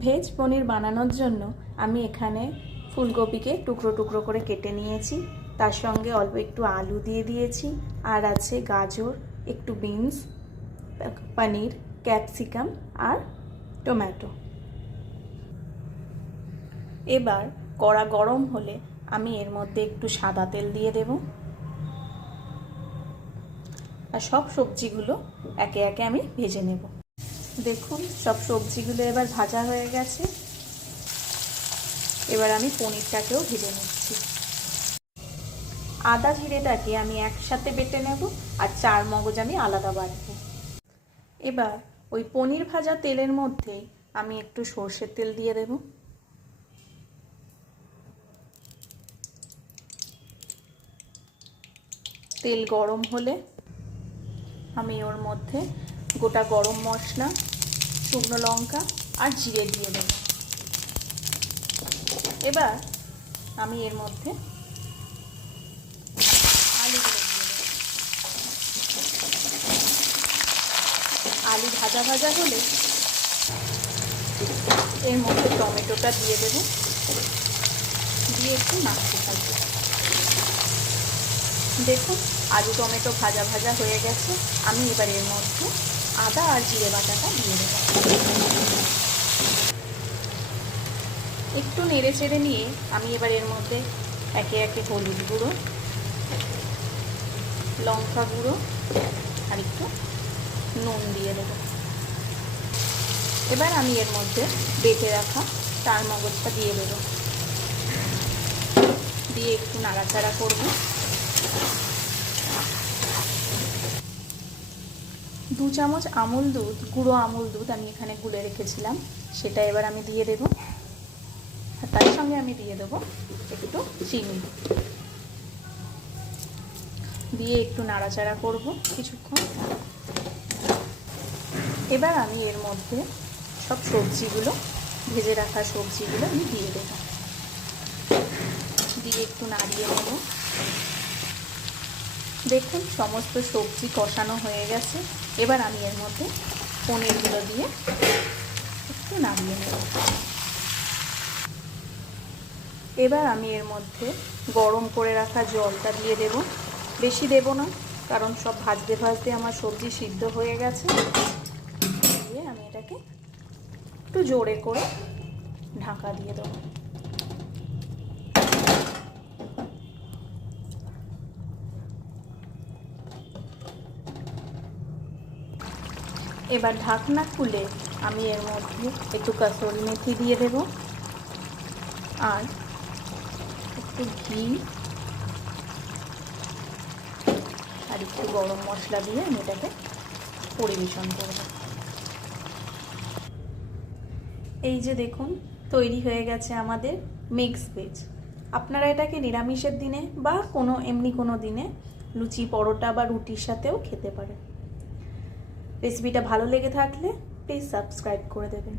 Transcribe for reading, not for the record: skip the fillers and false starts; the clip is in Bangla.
ভেজ পনির বানানোর জন্য আমি এখানে ফুলকপিকে টুকরো টুকরো করে কেটে নিয়েছি। তার সঙ্গে অল্প একটু আলু দিয়ে দিয়েছি, আর আছে গাজর, একটু বিনস, পনির, ক্যাপসিকাম আর টমেটো। এবার কড়া গরম হলে আমি এর মধ্যে একটু সাদা তেল দিয়ে দেব, আর সব সবজিগুলো একে একে আমি ভেজে নেব। দেখুন সব সবজিগুলো এবার ভাজা হয়ে গেছে। এবার আমি পনিরটাকেও ভেজে নিচ্ছি। আদা জিরেটাকে আমি একসাথে বেটে নেব, আর চার মগজ আমি আলাদা বাটবো। এবার ওই পনির ভাজা তেলের মধ্যে আমি একটু সর্ষের তেল দিয়ে দেব। তেল গরম হলে আমি ওর মধ্যে গোটা গরম মশলা, শুকনো লঙ্কা আর জিরে দিয়ে দেব। এবার আমি এর মধ্যে আলুগুলো দিয়ে দেব। আলু ভাজা ভাজা হলে এর মধ্যে টমেটোটা দিয়ে দেব, দিয়ে একটু নাড়তে থাকবো। দেখুন আলু টমেটো ভাজা ভাজা হয়ে গেছে। আমি এবার এর মধ্যে আদা আর জিরে বাটাটা দিয়ে দেব। একটু নেড়ে চেড়ে নিয়ে আমি এবার এর মধ্যে একে একে হলুদ গুঁড়ো, লঙ্কা গুঁড়ো আর একটু নুন দিয়ে দেব। এবার আমি এর মধ্যে বেটে রাখা চার মগজটা দিয়ে দেব, দিয়ে একটু নাড়াচাড়া করব। 2 চামচ আমুল দুধ, গুঁড়ো আমুল দুধ আমি এখানে গুলে রেখেছিলাম, সেটা এবার আমি দিয়ে দেব। আর তার সঙ্গে আমি দিয়ে দেব একটু চিনি, দিয়ে একটু নাড়াচাড়া করব কিছুক্ষণ। এবার আমি এর মধ্যে সব সবজিগুলো, ভেজে রাখা সবজিগুলো আমি দিয়ে দেব, দিয়ে একটু নাড়িয়ে নেব। দেখুন সমস্ত সবজি কষানো হয়ে গেছে। এবার আমি এর মধ্যে পনিরগুলো দিয়ে একটু নাড়িয়ে নেব। এবার আমি এর মধ্যে গরম করে রাখা জলটা দিয়ে দেব। বেশি দেব না, কারণ সব ভাজতে ভাজতে আমার সবজি সিদ্ধ হয়ে গেছে। দিয়ে আমি এটাকে একটু জোরে করে ঢাকা দিয়ে দেবো। এবার ঢাকনা খুলে আমি এর মধ্যে একটু কাসুরি মেথি দিয়ে দেব, আর একটু ঘি আর একটু গরম মশলা দিয়ে আমি এটাকে পরিবেশন করব। এই যে দেখুন তৈরি হয়ে গেছে আমাদের মিক্স ভেজ। আপনারা এটাকে নিরামিষের দিনে বা এমনি কোনো দিনে লুচি, পরোটা বা রুটির সাথেও খেতে পারেন। রেসিপিটা ভালো লেগে থাকলে প্লিজ সাবস্ক্রাইব করে দেবেন।